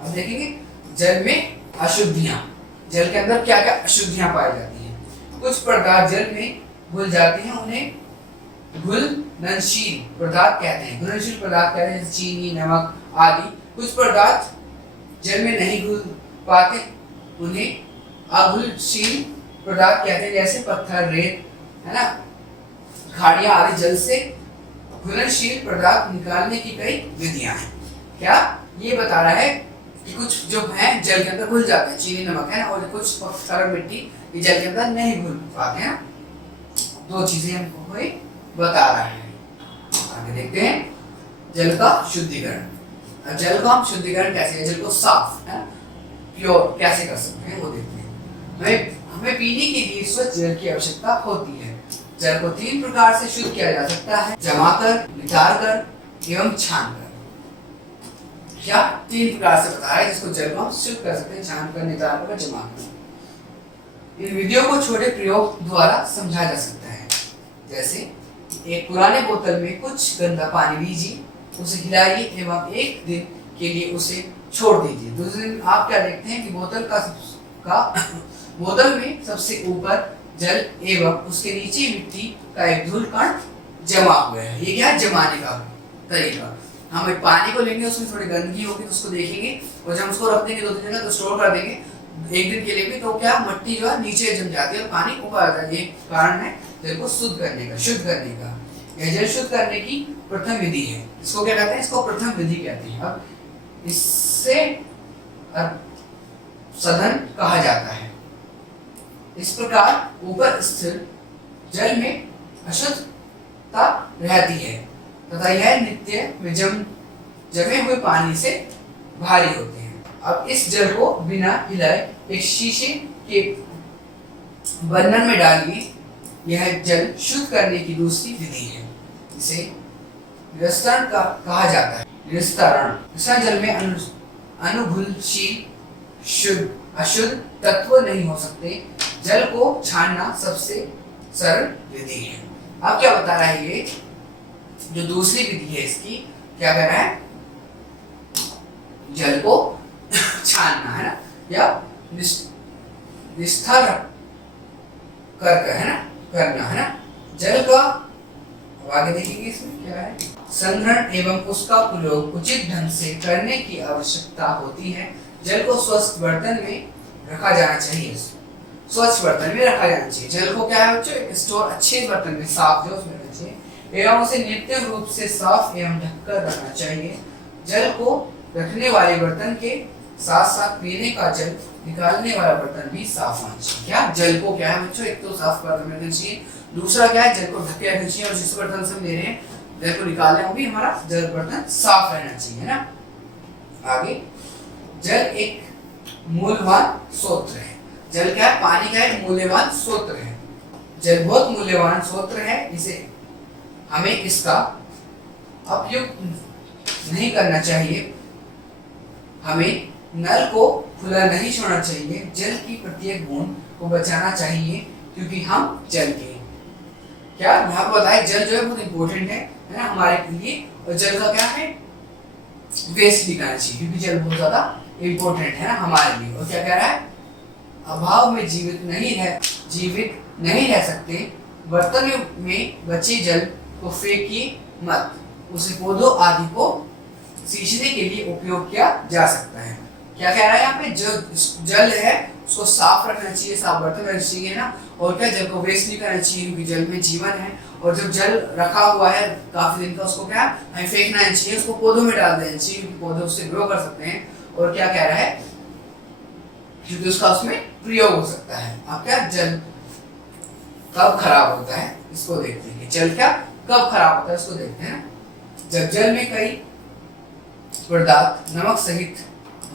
अब देखेंगे जल में अशुद्धियां, जल के अंदर क्या क्या अशुद्धियां पाई जाती हैं। कुछ पदार्थ जल में घुल जाते हैं, उन्हें घुलनशील पदार्थ कहते हैं। घुलनशील पदार्थ कहते हैं जैसे चीनी, नमक आदि। कुछ पदार्थ जल में नहीं घुल पाते, उन्हें अघुलनशील पदार्थ कहते हैं, जैसे पत्थर, रेत है ना, खाड़ियां आदि। जल से घुलनशील पदार्थ निकालने की कई विधियां हैं। क्या ये बता रहा है कि कुछ जो है जल के अंदर घुल जाते हैं, चीनी, नमक है ना, और कुछ पत्थर, मिट्टी ये जल के अंदर नहीं घुल पाते हैं। 2 चीजें हमको बता रहा है। आगे देखते हैं जल का शुद्धिकरण। जल का हम शुद्धिकरण कैसे, जल को साफ है प्योर कैसे कर सकते हैं वो देखते हैं। हमें पीने के लिए स्वच्छ जल की आवश्यकता होती है। जल को 3 प्रकार से शुद्ध किया जा सकता है, जमाकर, नितारकर एवं छानकर। क्या 3 प्रकार से बता रहा है जिसको जल को हम शुद्ध कर सकते हैं, छानकर, नितारकर, जमाकर। इन विधियों को छोटे प्रयोग द्वारा समझाया जा सकता है। जैसे एक पुराने बोतल में कुछ गंदा पानी लीजिए, उसे हिलाइए एवं 1 दिन के लिए उसे छोड़ दीजिए। दूसरे दिन आप क्या देखते हैं कि बोतल में सबसे ऊपर जल एवं उसके नीचे मिट्टी का एक धूल कण जमा हुआ है। ये क्या है, जमाने का तरीका। हम एक पानी को लेंगे, उसमें थोड़ी गंदगी होगी तो उसको देखेंगे, और जब उसको रख देंगे 2-3 जगह तो स्टोर कर देंगे 1 दिन के लिए भी, तो क्या मट्टी जो है नीचे जम जाती है और पानी ऊपर आता है। ये कारण है जल को शुद्ध करने का। यह जल शुद्ध करने की प्रथम विधि है। इसको क्या कहते हैं, इसको प्रथम विधि कहते हैं। अब इससे सघन कहा जाता है। इस प्रकार ऊपर स्थिर जल में अशुद्धता रहती है, तथा यह नित्य में जमे हुए पानी से भारी होते हैं। अब इस जल को बिना हिलाए एक शीशे के बर्नर में डालिए। यह जल शुद्ध करने की दूसरी विधि है। इसे निस्तारण कहा जाता है। निस्तारण जल में अनुघुलनशील शुद्ध अशुद्ध तत्व नहीं हो सकते। जल को छानना सबसे सरल विधि है। अब क्या बता रहा है, ये जो दूसरी विधि है इसकी क्या कर रहा है, जल को छानना है ना, या निस्तार कर है ना, करना है ना। जल का आगे देखेंगे इसमें क्या है, संग्रहण एवं उसका प्रयोग उचित ढंग से करने की आवश्यकता होती है। जल को स्वच्छ बर्तन में रखा जाना चाहिए। स्वच्छ बर्तन में रखा जाना चाहिए। जल को क्या है बच्चों, स्टोर अच्छे बर्तन में, साफ जो उसमें रखना चाहिए एवं उसे नित्य रूप से साफ एवं ढककर रखना चाहिए। जल को रखने वाले बर्तन के साथ साथ पीने का जल निकालने वाला बर्तन भी साफ होना चाहिए। क्या जल को क्या है बच्चों, एक तो साफ बर्तन में रखना चाहिए, दूसरा क्या है जल को ढक के रखना चाहिए, और जिस बर्तन से हम ले रहे हैं जल को निकालने वो भी हमारा जल बर्तन साफ रहना चाहिए, है ना। आगे, जल एक मूल्यवान स्रोत है। जल क्या है, पानी का एक मूल्यवान स्रोत है। जल बहुत मूल्यवान स्रोत है। इसे हमें इसका अपयोग नहीं करना चाहिए। हमें नल को खुला नहीं छोड़ना चाहिए। जल की प्रत्येक बूंद को बचाना चाहिए, क्योंकि हम जल के क्या यहाँ पर बताया, जल जो है बहुत इंपॉर्टेंट है ना हमारे लिए। और जल का क्या है, वेस्ट नहीं करना चाहिए, क्योंकि जल बहुत ज्यादा इंपॉर्टेंट है ना हमारे लिए। और क्या कह रहा है, अभाव में जीवित नहीं रह सकते। बर्तन में बचे जल को फेंकिए मत, उसे पौधों आदि को सींचने के लिए उपयोग किया जा सकता है। क्या कह रहा है यहाँ पे, जो जल है उसको साफ रखना चाहिए, साफ बर्तन में रखना चाहिए ना। और क्या, जल को वेस्ट नहीं करना चाहिए, क्योंकि जल में जीवन है। और जब जल रखा हुआ है काफी दिन का, उसको क्या हमें फेंकना नहीं चाहिए, उसको पौधों में डाल देना चाहिए, क्योंकि पौधे उससे ग्रो कर सकते हैं। और क्या कह रहा है, क्योंकि उसका उसमें प्रयोग हो सकता है। अब क्या, जल कब खराब होता है इसको देखते हैं। जल क्या कब खराब होता है इसको देखते हैं। जब जल में कई पदार्थ नमक सहित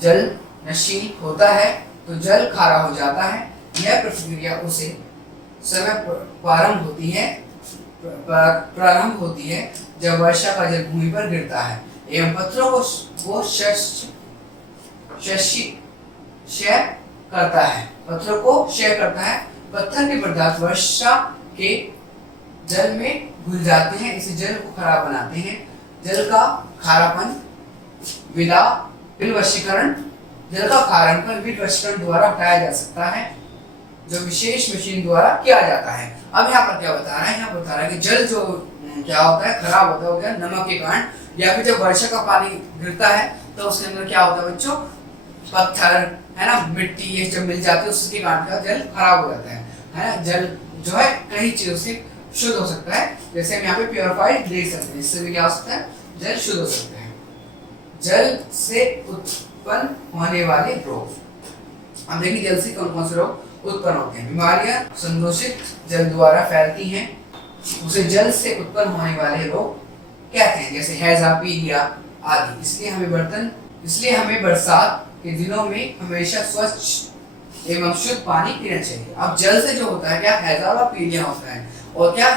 जल नशील होता है तो जल खारा हो जाता है। यह प्रक्रिया उसे समय प्रारंभ होती है जब वर्षा का जल भूमि पर गिरता है एवं पत्थरों को क्षय करता है। पत्थरों को क्षय करता है। पत्थर के पदार्थ वर्षा के जल में घुल जाते हैं, इसे जल को खराब बनाते हैं। जल का खारापन विलवशीकरण जल का खारापन विलवशीकरण द्वारा हटाया जा सकता है, जो विशेष मशीन द्वारा किया जाता है। अब यहाँ पर क्या बता रहा है, यहाँ बता रहा है कि जल जो क्या होता है, खराब होता है, हो गया नमक के कारण, या फिर जब वर्षा का पानी गिरता है तो उसके अंदर क्या होता है बच्चों, पत्थर है ना, मिट्टी ये जब मिल जाती है उसके कारण का जल खराब हो जाता है ना। जल जो है कई चीजों से शुद्ध हो सकता है, जैसे हम यहाँ पे प्योरीफाइड देख सकते हैं, इससे भी क्या हो सकता है, जल शुद्ध हो सकता है। जल से उत्पन्न होने वाले रोग, हम देखेंगे जल से कौन कौन से रोग उत्पन्न होते हैं। बीमारियां संदूषित जल द्वारा फैलती हैं, उसे जल से उत्पन्न होने वाले रोग कहते हैं, जैसे हैजा, पीलिया आदि। इसलिए हमें बरसात के दिनों में हमेशा स्वच्छ एवं शुद्ध पानी पीना चाहिए। अब जल से जो होता है क्या, हैजा और पीलिया होता है। और क्या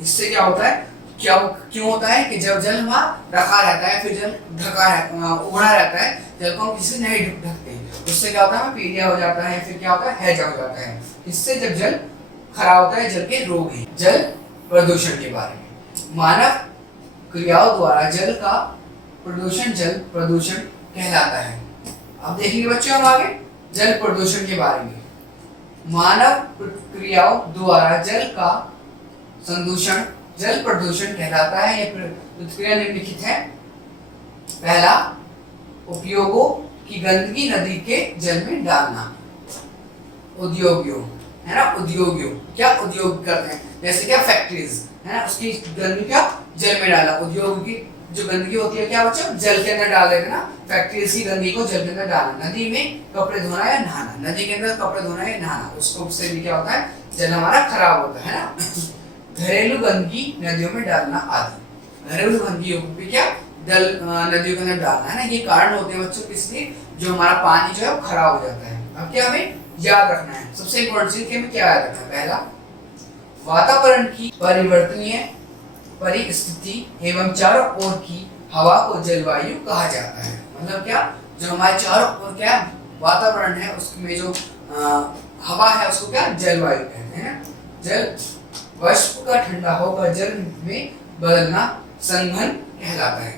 इससे क्या होता है, क्या क्यों होता है कि जब जल वहाँ रखा रहता है, फिर जल ढका उड़ा रहता है, जल को हम किसी नहीं ढकते, उससे क्या होता है, पीलिया हो जाता है, फिर क्या होता है, हैजा हो जाता है। इससे जब जल खराब होता है, जल के रोग हैं। जल प्रदूषण के बारे में, मानव क्रियाओं द्वारा जल का प्रदूषण जल प्रदूषण कहलाता है। अब देखेंगे बच्चों हम आगे जल प्रदूषण के बारे में। मानव क्रियाओं द्वारा जल का संदूषण जल प्रदूषण कहलाता है। यह प्रतिक्रिया निम्नलिखित है। पहला, उपयोगों की गंदगी नदी के जल में डालना। उद्योगियों है ना, उद्योगियों क्या उद्योग करते हैं, जैसे क्या फैक्ट्रीज है ना, उसकी गंदगी क्या जल में डाला। उद्योग की जो गंदगी होती है क्या बच्चों, जल के अंदर डाल देना ना, फैक्ट्रीज की गंदगी को जल के अंदर डालना। नदी में कपड़े धोना या नहाना, नदी के अंदर कपड़े धोना या नहाना, उसको उससे भी क्या होता है, जल हमारा खराब होता है ना। घरेलू गंदगी नदियों में डालना आदि। घरेलू गंदगी भी क्या नदियों के अंदर डालना है ना, ये कारण होते हैं बच्चों किसके, जो हमारा पानी जो है वो खराब हो जाता है। अब क्या हमें याद रखना है, सबसे इम्पोर्टेंट चीज हमें क्या याद रखना है, पहला वातावरण की परिवर्तनीय परिस्थिति एवं चारों ओर की हवा को जलवायु कहा जाता है। मतलब क्या, जो हमारे चारों ओर क्या वातावरण है उसमें जो हवा है उसको क्या जलवायु कहते हैं। जल वाष्प का ठंडा होकर जल में बदलना संघनन कहलाता है।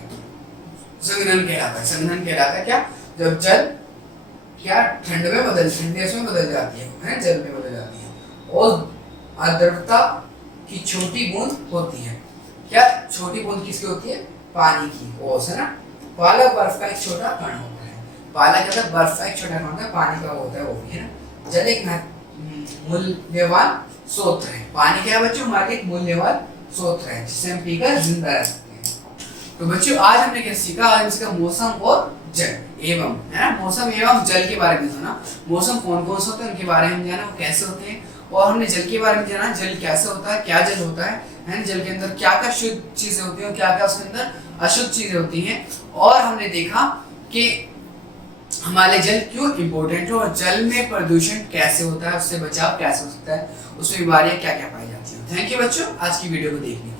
संघनन कहलाता है, संघनन कहलाता है क्या, जब जल क्या ठंड में ठंडे में बदल जाती है, जल में बदल जाती है। और आर्द्रता की छोटी बूंद होती है, क्या छोटी बूंद किसकी होती है, पानी की, ओस है ना। पाला बर्फ का एक छोटा कण होता है, पाला क्या होता है, बर्फ का एक छोटा कण होता है, पानी का होता है वो भी है ना। जल एक मूल्यवान स्रोत है, पानी क्या है बच्चों, हमारे एक मूल्यवान स्रोत है जिसे हम पीकर जिंदा रह सकते हैं। तो बच्चों आज हमने क्या सीखा, आज इसका मौसम और जल एवं है ना, मौसम एवं जल के बारे में जाना। मौसम कौन कौन से होते हैं उनके बारे में जाना, वो कैसे होते हैं, और हमने जल के बारे में जाना, जल कैसे होता है, क्या जल होता है ना, जल के अंदर क्या क्या शुद्ध चीजें होती हैं और क्या क्या उसके अंदर अशुद्ध चीजें होती हैं। और हमने देखा कि हमारे जल क्यों इम्पोर्टेंट है और जल में प्रदूषण कैसे होता है, उससे बचाव कैसे हो सकता है, उसमें बीमारियां क्या क्या पाई जाती हैं। थैंक यू बच्चों आज की वीडियो को देखने के लिए।